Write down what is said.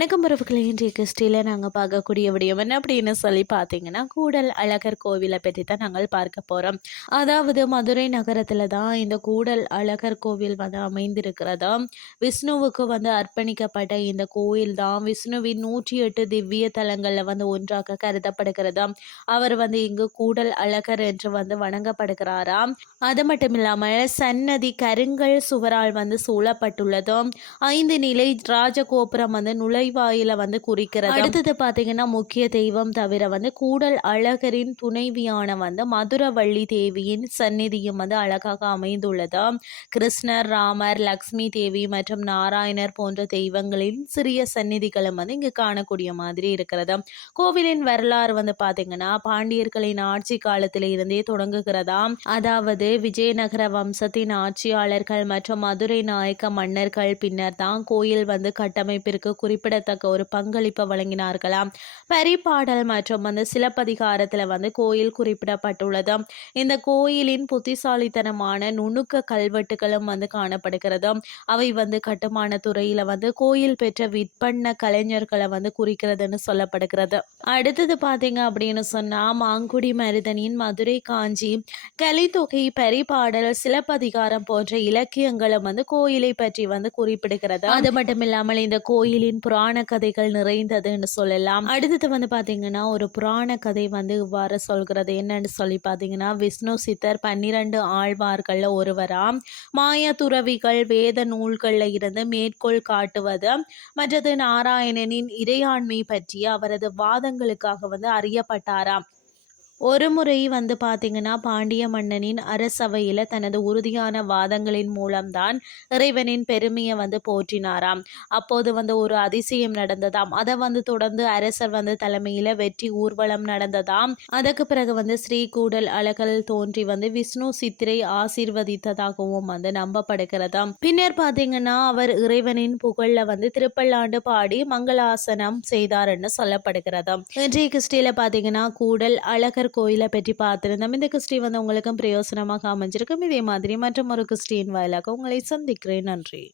வணக்கம் உறவுகளை இன்றைய கிறிஸ்டியில் நாங்கள் பார்க்கக்கூடிய விடயம் என்ன அப்படின்னு சொல்லி பார்த்தீங்கன்னா கூடல் அழகர் கோவிலை பற்றி தான் நாங்கள் பார்க்க போகிறோம் அதாவது மதுரை நகரத்தில் தான் இந்த கூடல் அழகர் கோவில் வந்து அமைந்திருக்கிறதா? விஷ்ணுவுக்கு வந்து அர்ப்பணிக்கப்பட்ட இந்த கோயில் தான் விஷ்ணுவின் நூற்றி எட்டு திவ்ய தலங்களில் வந்து ஒன்றாக கருதப்படுகிறதா? அவர் வந்து இங்கு கூடல் அழகர் என்று வந்து வணங்கப்படுகிறாராம் அது மட்டும் இல்லாமல் சன்னதி கருங்கல் சுவரால் வந்து சூழப்பட்டுள்ளதும் ஐந்து நிலை ராஜகோபுரம் வந்து நுழை நுழைவாயில வந்து குறிக்கிறது அடுத்தது பார்த்தீங்கன்னா முக்கிய தெய்வம் தவிர வந்து கூடல் அழகரின் துணைவியான வந்து மதுரவள்ளி தேவியின் சந்நிதியும் வந்து அழகாக அமைந்துள்ளது கிருஷ்ணர் ராமர் லக்ஷ்மி தேவி மற்றும் நாராயணர் போன்ற தெய்வங்களின் சிறிய சந்நிதிகளும் வந்து இங்கு காணக்கூடிய மாதிரி இருக்கிறது கோவிலின் வரலாறு வந்து பார்த்தீங்கன்னா பாண்டியர்களின் ஆட்சி காலத்தில் இருந்தே தொடங்குகிறதா அதாவது விஜயநகர வம்சத்தின் ஆட்சியாளர்கள் மற்றும் மதுரை நாயக்க மன்னர்கள் பின்னர் தான் கோயில் வந்து கட்டமைப்பிற்கு குறிப்பிட குறிப்பிடத்தக்க ஒரு பங்களிப்பை வழங்கினார்களாம். பரிபாடல் மற்றும் வந்து சிலப்பதிகாரத்தில் வந்து கோயில் குறிப்பிடப்பட்டுள்ளது. இந்த கோயிலின் புத்திசாலித்தனமான நுணுக்க கல்வெட்டுகளும் வந்து காணப்படுகிறது. அவை வந்து கட்டுமான துறையில வந்து கோயில் பெற்ற விற்பண்ண கலைஞர்களை வந்து குறிக்கிறதுன்னு சொல்லப்படுகிறது. அடுத்தது பார்த்தீங்க அப்படின்னு சொன்னா மாங்குடி மருதனின் மதுரை காஞ்சி கலித்தொகை பரிபாடல் சிலப்பதிகாரம் போன்ற இலக்கியங்களும் வந்து கோயிலை பற்றி வந்து குறிப்பிடுகிறது. அது மட்டும் இல்லாமல் இந்த கோயிலின் புராண கதைகள் நிறைந்ததுன்னு சொல்லலாம். அடுத்தது வந்து பாத்தீங்கன்னா ஒரு புராண கதை வந்து இவ்வாறு சொல்கிறது. என்னன்னு சொல்லி பார்த்தீங்கன்னா விஷ்ணு சித்தர் பன்னிரண்டு ஆழ்வார்கள்ல ஒருவராம் மாய துறவிகள் வேத நூல்கள்ல இருந்து மேற்கோள் காட்டுவது மற்றது நாராயணனின் இறையாண்மை பற்றி அவரது வாதங்களுக்காக வந்து அறியப்பட்டாராம். ஒரு முறை வந்து பார்த்தீங்கன்னா பாண்டிய மன்னனின் அரசவையில் தனது உறுதியான வாதங்களின் மூலம்தான் இறைவனின் பெருமையை வந்து போற்றினாராம். அப்போது வந்து ஒரு அதிசயம் நடந்ததாம். அதை வந்து தொடர்ந்து அரசர் வந்து தலைமையில் வெற்றி ஊர்வலம் நடந்ததாம். அதற்கு பிறகு வந்து ஸ்ரீகூடல் அழகல் தோன்றி வந்து விஷ்ணு சித்திரை ஆசீர்வதித்ததாகவும் வந்து நம்பப்படுகிறதாம். பின்னர் பார்த்தீங்கன்னா அவர் இறைவனின் புகழில் வந்து திருப்பல்லாண்டு பாடி மங்களாசனம் செய்தார்னு சொல்லப்படுகிறதாம். இன்றைய கிறிஸ்டியில் பார்த்தீங்கன்னா கூடல் அழகர் கோயிலை பற்றி பார்த்துருந்தோம். இந்த கிறிஸ்டி வந்து உங்களுக்கும் பிரயோசனமாக அமைஞ்சிருக்கும். இதே மாதிரி மற்றும் ஒரு கிறிஸ்டியின் வாயிலாக உங்களை சந்திக்கிறேன். நன்றி.